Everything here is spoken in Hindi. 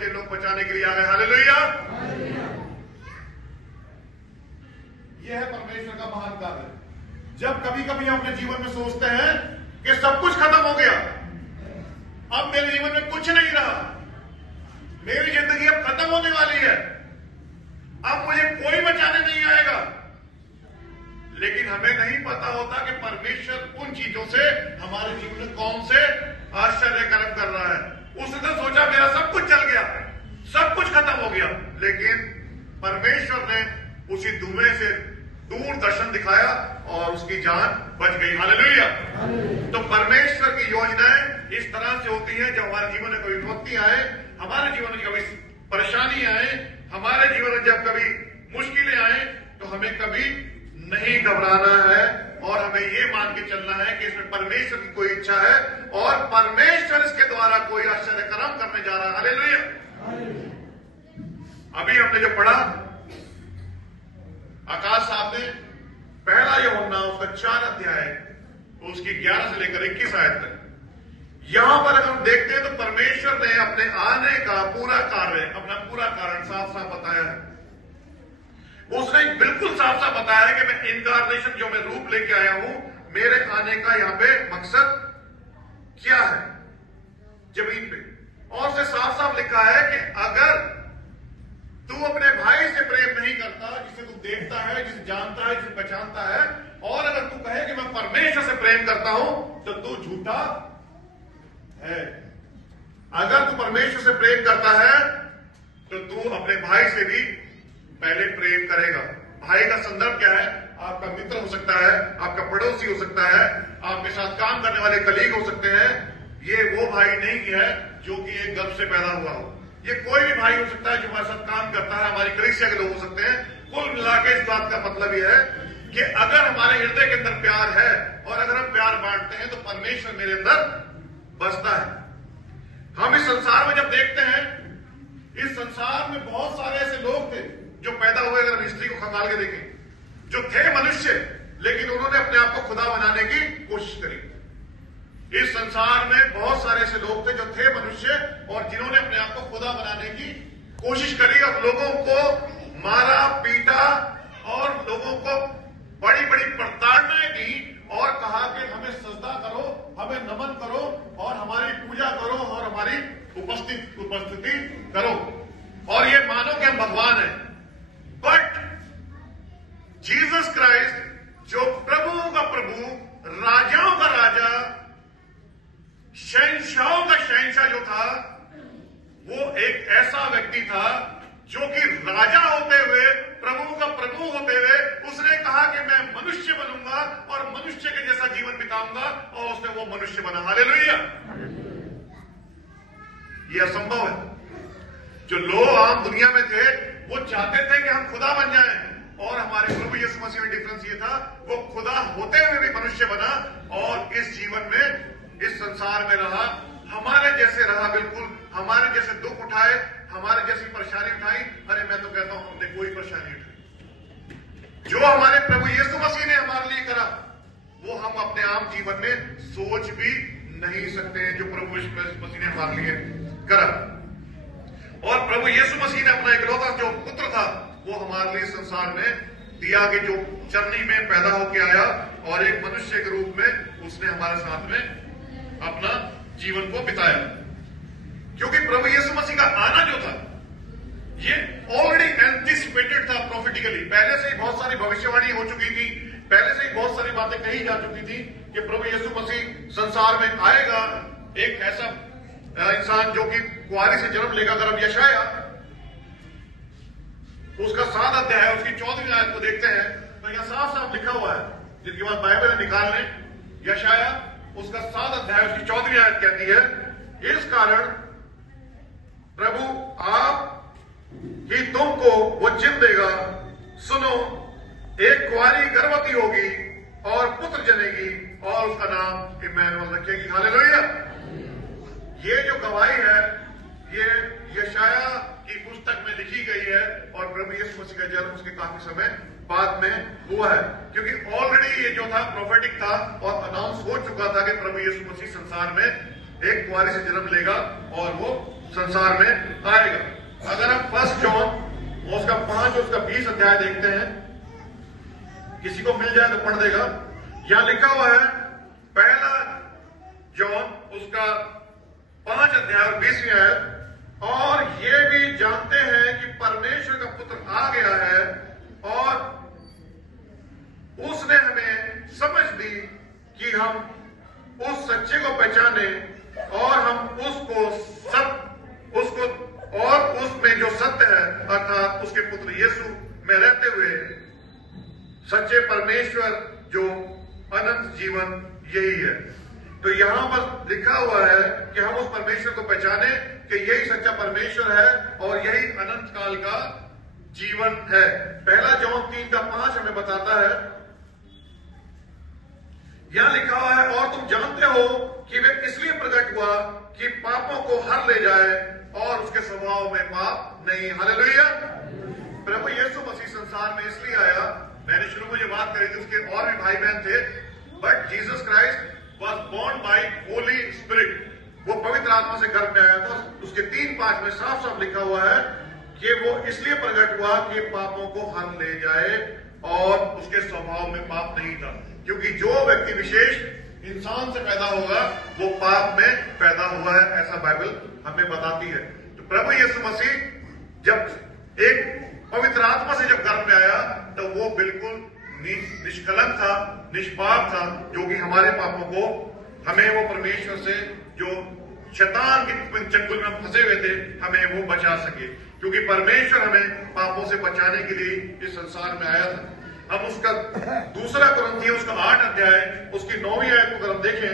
मुझे लोग बचाने के लिए आ गए। हालेलुया। यह है परमेश्वर का महान कार्य। जब कभी कभी हम अपने जीवन में सोचते हैं कि सब कुछ खत्म हो गया, अब मेरे जीवन में कुछ नहीं रहा, मेरी जिंदगी अब खत्म होने वाली है, अब मुझे कोई बचाने नहीं आएगा, लेकिन हमें नहीं पता होता कि परमेश्वर उन चीजों से हमारे जीवन में कौन से आश्चर्य कर्म कर रहा है। उसने तो सोचा मेरा सब कुछ चल गया, सब कुछ खत्म हो गया, लेकिन परमेश्वर ने उसी धुएं से दूर दर्शन दिखाया और उसकी जान बच गई। हालेलुया। तो परमेश्वर की योजनाएं इस तरह से होती हैं, जब हमारे जीवन में कभी विपत्ति आए, हमारे जीवन में कभी परेशानी आए, हमारे जीवन में जब कभी मुश्किलें आए, तो हमें कभी नहीं घबराना है और हमें ये मान के चलना है कि इसमें परमेश्वर की कोई इच्छा है और परमेश्वर इसके द्वारा कोई आश्चर्य कर्म करने जा रहा है। हालेलुया। अभी हमने जो पढ़ा, आकाश साहब ने पहला यूहन्ना उसका 4 अध्याय उसकी 11 से लेकर 21 आयत तक, यहां पर अगर हम देखते हैं तो परमेश्वर ने अपने आने का पूरा कार्य, अपना पूरा कारण साफ साफ बताया है। उसने बिल्कुल साफ साफ बताया है कि मैं इनकारनेशन, जो मैं रूप लेके आया हूं, मेरे आने का यहां पे मकसद क्या है जमीन पे। और उसने साफ साफ लिखा है कि अगर तू अपने भाई से प्रेम नहीं करता, जिसे तू देखता है, जिसे जानता है, जिसे पहचानता है, और अगर तू कहे कि मैं परमेश्वर से प्रेम करता हूं, तो तू झूठा है। अगर तू परमेश्वर से प्रेम करता है तो तू अपने भाई से भी पहले प्रेम करेगा। भाई का संदर्भ क्या है? आपका मित्र हो सकता है, आपका पड़ोसी हो सकता है, आपके साथ काम करने वाले कलीग हो सकते हैं। ये वो भाई नहीं है जो कि एक गर्भ से पैदा हुआ हो। ये कोई भी भाई हो सकता है जो हमारे साथ काम करता है, हमारी कलीसिया के लोग हो सकते हैं। कुल मिलाकर इस बात का मतलब यह है कि अगर हमारे हृदय के अंदर प्यार है और अगर हम प्यार बांटते हैं तो परमेश्वर मेरे अंदर बसता है। हम इस संसार में जब देखते हैं, इस संसार में बहुत सारे ऐसे लोग थे जो पैदा हुए, अगर हम हिस्ट्री को खंगाल के देखें, जो थे मनुष्य, लेकिन उन्होंने अपने आप को खुदा बनाने की कोशिश करी। इस संसार में बहुत सारे ऐसे लोग थे जो थे मनुष्य और जिन्होंने अपने आप को खुदा बनाने की कोशिश करी और लोगों को मारा, पीटा और लोगों को बड़ी बड़ी प्रताड़नाएं दी और कहा कि हमें सजदा करो, हमें नमन करो और हमारी पूजा करो और हमारी उपस्थिति करो और ये मानो कि हम भगवान हैं। बट जीसस क्राइस्ट, जो प्रभुओं का प्रभु, राजाओं का राजा, शहंशाहों का शहंशाह जो था, वो एक ऐसा व्यक्ति था जो कि राजा होते हुए, प्रभु का प्रभु होते हुए, उसने कहा कि मैं मनुष्य बनूंगा और मनुष्य के जैसा जीवन बिताऊंगा और उसने वो मनुष्य बना। हालेलुया। ये असंभव है। जो लोग आम दुनिया में थे वो चाहते थे कि हम खुदा बन जाएं और हमारे प्रभु यीशु मसीह में डिफरेंस ये था, वो खुदा होते हुए भी मनुष्य बना और इस जीवन में, इस संसार में रहा, हमारे जैसे रहा, बिल्कुल हमारे जैसे दुख उठाए, हमारे जैसी परेशानी उठाई। अरे मैं तो कहता हूं हमने कोई परेशानी उठाई। जो हमारे प्रभु यीशु मसीह ने हमारे लिए करा वो हम अपने आम जीवन में सोच भी नहीं सकते हैं, जो प्रभु यीशु मसीह ने हमारे लिए करा। और प्रभु यीशु मसीह ने अपना इकलौता जो पुत्र था वो हमारे लिए संसार में दिया, कि जो चरनी में पैदा होकर आया और एक मनुष्य के रूप में उसने हमारे साथ में अपना जीवन को बिताया। क्योंकि प्रभु यीशु मसीह का आना जो था ये ऑलरेडी एंटिसिपेटेड था प्रोफेटिकली। पहले से ही बहुत सारी भविष्यवाणी हो चुकी थी, पहले से ही बहुत सारी बातें कही जा चुकी थी कि प्रभु यीशु मसीह संसार में आएगा, एक ऐसा इंसान जो कि कुआरी से जन्म लेगा। अगर हम यशाया उसका 7 अध्याय उसकी 14वीं आयत को देखते हैं तो यह साफ साफ लिखा हुआ है, जिनके बाद बाइबल निकाल लें, यशाया उसका 7 अध्याय उसकी 14वीं आयत कहती है, इस कारण प्रभु आप ही तुमको वो जिम देगा, सुनो, एक कुआरी गर्भवती होगी और पुत्र जनेगी और उसका नाम इम्मानुएल रखेगी। हालेलुया। ये जो गवाही है ये यशाया की पुस्तक में लिखी गई है और प्रभु यीशु मसीह का जन्म उसके काफी समय बाद में हुआ है, क्योंकि ऑलरेडी ये जो था प्रोफेटिक था और अनाउंस हो चुका था कि प्रभु यीशु मसीह संसार में एक कुंवारी से जन्म लेगा और वो संसार में आएगा। अगर हम 1 जॉन उसका 5 और उसका 20 अध्याय देखते हैं, किसी को मिल जाए तो पढ़ देगा। यहां लिखा हुआ है 1 जॉन उसका 5 अध्याय और 20वीं आयत, और ये भी जानते हैं कि परमेश्वर का पुत्र आ गया है और उसने हमें समझ दी कि हम उस सच्चे को पहचाने और हम उसको और उसमें जो सत्य है अर्थात उसके पुत्र यीशु में रहते हुए सच्चे परमेश्वर जो अनंत जीवन यही है। तो यहां पर लिखा हुआ है कि हम उस परमेश्वर को पहचाने कि यही सच्चा परमेश्वर है और यही अनंत काल का जीवन है। 1 जॉन 3:5 हमें बताता है, यहां लिखा हुआ है, और तुम जानते हो कि वे इसलिए प्रकट हुआ कि पापों को हर ले जाए और उसके स्वभाव में पाप नहीं। हालेलुया। प्रभु यीशु मसीह संसार में इसलिए आया, मैंने शुरू में जो बात करी थी उसके और भी भाई बहन थे, but Jesus Christ was born by holy spirit. वो पवित्र आत्मा से गर्भ में आया था। उसके 3:5 में साफ साफ लिखा हुआ है कि वो इसलिए प्रकट हुआ कि पापों को हर ले जाए और उसके स्वभाव में पाप नहीं था, क्योंकि जो व्यक्ति विशेष इंसान से पैदा होगा वो पाप में पैदा हुआ है, ऐसा बाइबल हमें बताती है। तो प्रभु यीशु मसीह जब एक पवित्र आत्मा से जब गर्भ में आया तो वो बिल्कुल निष्कलंक था, निष्पाप था, जो कि हमारे पापों को, हमें वो परमेश्वर से जो शैतान के चंगुल में हम फंसे हुए थे, हमें वो बचा सके, क्योंकि परमेश्वर हमें पापों से बचाने के लिए इस संसार में आया था। हम उसका 2 कुरिन्थियों उसका 8 अध्याय उसकी 9वीं आयत को अगर हम देखें